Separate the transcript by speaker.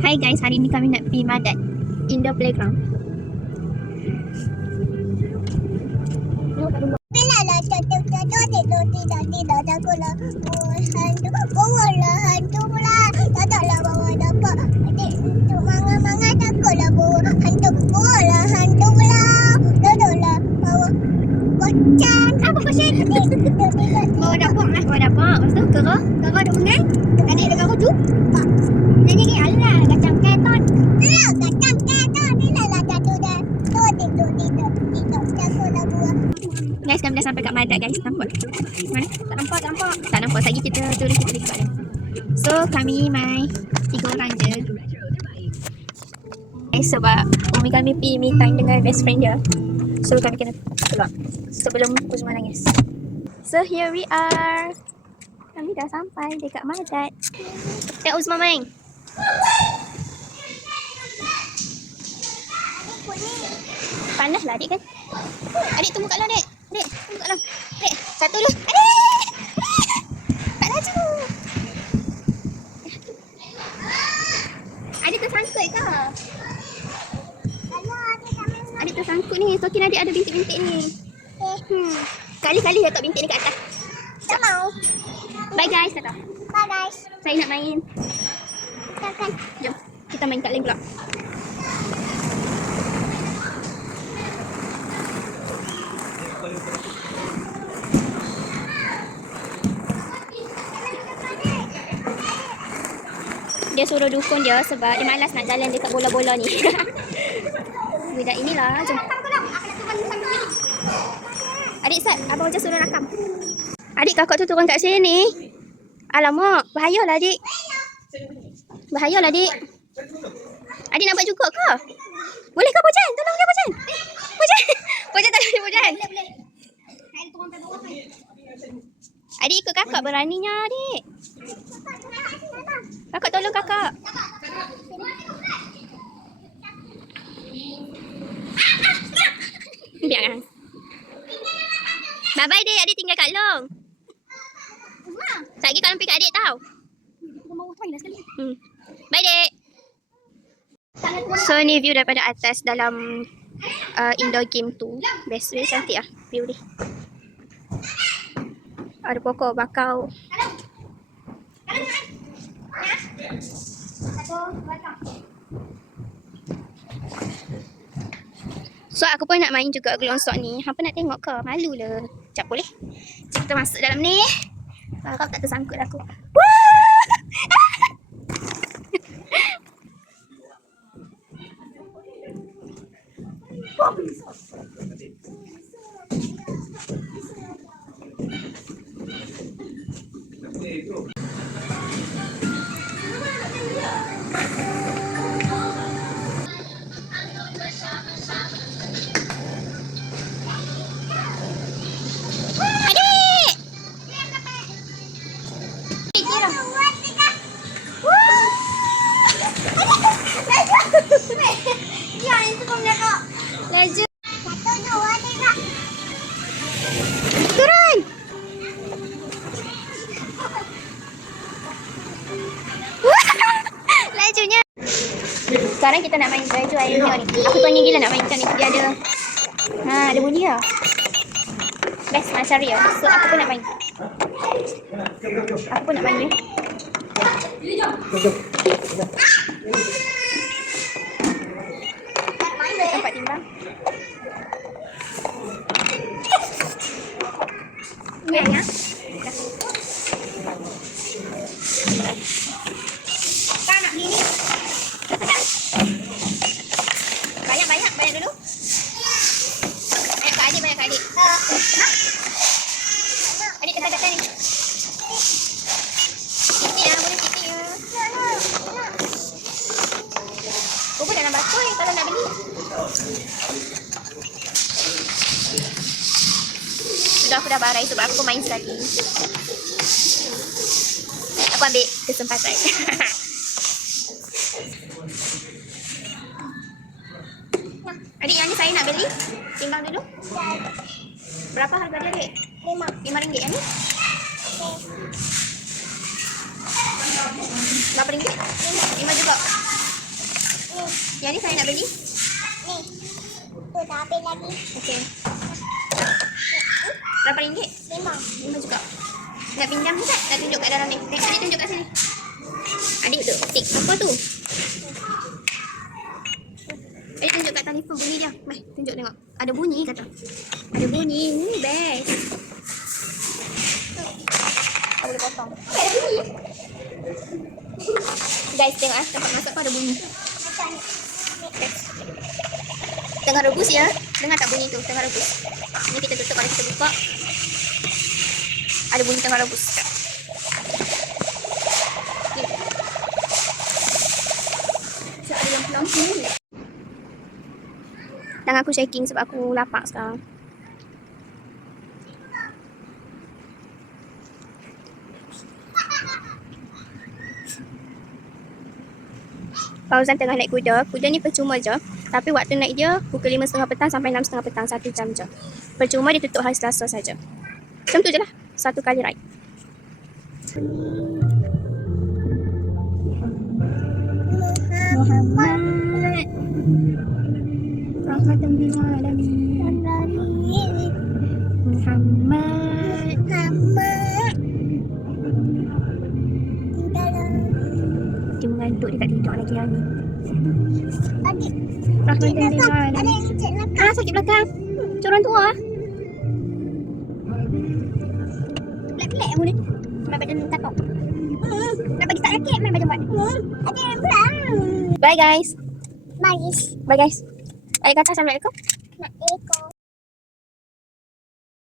Speaker 1: Hai guys, hari ni kami nak pergi Madat Indoor Playground.
Speaker 2: Bila lah tutup tutup tidur tidak tidak takutlah bawa hantu bawa lah hantu pula takutlah bawa dapat adik untuk manga manga takutlah bawa hantu bawa lah hantu pula takutlah bawa kocan apa kocan adik tidur tidak
Speaker 1: Bawa dapak lah, bawa dapak. Lepas tu kera, kera ada mengai. Adik dengan ruju. Nyanyi ni alah, kacang keton.
Speaker 2: lah kacang kacang bila lah jatuh dah tidur tidur tidur tidur takutlah bawa
Speaker 1: Guys, kami dah sampai kat Madat guys. Nampak? Mana? Tak nampak, tak nampak. Tak nampak. Lagi kita tulis kita dekat dia. So, kami mai tiga orang je. Guys, sebab Umi kami pergi me time dengan best friend dia. So, kami kena keluar. Sebelum Uzman nangis. So, here we are. Kami dah sampai dekat Madat. Tengok Uzman main. Panas lah adik kan? Adik tunggu kat dalam adik. Adik, tunggu dalam. Adik, satu dulu. Adik! Tak laju. Adik tersangkut ke? Adik tersangkut ni. Sokin adik ada bintik-bintik ni. Hmm. Kali-kali letak bintik ni kat atas.
Speaker 2: tak mau
Speaker 1: Bye guys, kata.
Speaker 2: bye guys
Speaker 1: Saya nak main. Jom. Kita main kat lain pula. Dia suruh dukung dia sebab dia malas nak jalan dekat bola-bola ni. Budak inilah. Jom. Adik Sat, Abang macam suruh rakam. Adik kakak tu turun kat sini. Alamak, bahayalah adik. Bahayalah adik. Adik nampak juga ke? Boleh ke Bojan? Tolong dia Bojan. Bojan. Bojan tolong dia Bojan. Adik ikut kakak beraninya adik. Kakak tolong kakak. Biar kan. Bye bye dek, adik tinggal kat long. Sekejap lagi kalau pergi kat adik tau. Hmm. Bye dek. So ni view daripada atas dalam uh, indoor game tu. Best way cantik lah view ni. Ada pokok bakau. So aku pun nak main juga glonsok ni. Hampa nak tengok ke? Malu lah. Sekejap boleh? Sekejap kita masuk dalam ni. Harap tak tersangkut aku. Wah! Sekarang kita nak main baju air ni. Aku tanya gila nak main macam ni. Dia ada Ha, ada bunyi lah. Best macam Ria. So aku pun nak main. Aku pun nak main. Tempat timbang. Ya, ya. Kau nak beli ni? Banyak, banyak. Banyak dulu. Banyak kat adik, banyak kat adik. Ha? Adik tekan tekan ni. Titik lah, boleh titik ya. Kau pun dalam batu ni kalau nak beli. Sudah aku dah barai sebab aku main sekali. Aku ambil kesempatan. adik yang ni saya nak beli. Timbang dulu. Berapa harga dia adik?
Speaker 2: lima
Speaker 1: Lima ringgit yang ni? Berapa ringgit? Lima juga. Yang ni saya nak beli.
Speaker 2: Ni. Tu dah habis lagi.
Speaker 1: Okey. Berapa ringgit?
Speaker 2: Lima.
Speaker 1: Lima juga. Nak pinjam ni tak? Nak tunjuk kat dalam ni. Tengok adik tunjuk kat sini. Adik tu. Tik. Apa tu? Adik tunjuk kat telefon bunyi dia. Meh, tunjuk tengok. Ada bunyi kata. Ada bunyi. Hmm, best. Tak boleh potong. Ada bunyi. Guys, tengok ah. Tempat masuk tu ada bunyi.
Speaker 2: Macam ni.
Speaker 1: Tengah rebus ya. Dengar tak bunyi tu? Tengah rebus. Ini kita tutup kalau kita buka. Ada bunyi tengah rebus. Tangan aku shaking sebab aku lapar sekarang. Fauzan tengah naik kuda. Kuda ni percuma je. Tapi waktu naik dia pukul 5.30 petang sampai 6.30 petang. Satu jam je. Percuma dia tutup hari Selasa saja. Macam tu je lah. Satu kali ride. Muhammad. Rahmatan lil alamin. Muhammad.
Speaker 2: Muhammad.
Speaker 1: Dia mengantuk dia tak tidur lagi hari ni.
Speaker 2: adik
Speaker 1: Rahmatan lil
Speaker 2: belakang. Ada yang belakang.
Speaker 1: Ah, sakit belakang. Macam orang tua. Pelik-pelik aku ni. Main badan katok. Nak bagi tak rakit, main badan buat.
Speaker 2: Ada yang belakang.
Speaker 1: Bye guys.
Speaker 2: Bagus.
Speaker 1: Bye guys. Ayah kata Assalamualaikum.
Speaker 2: Ekor.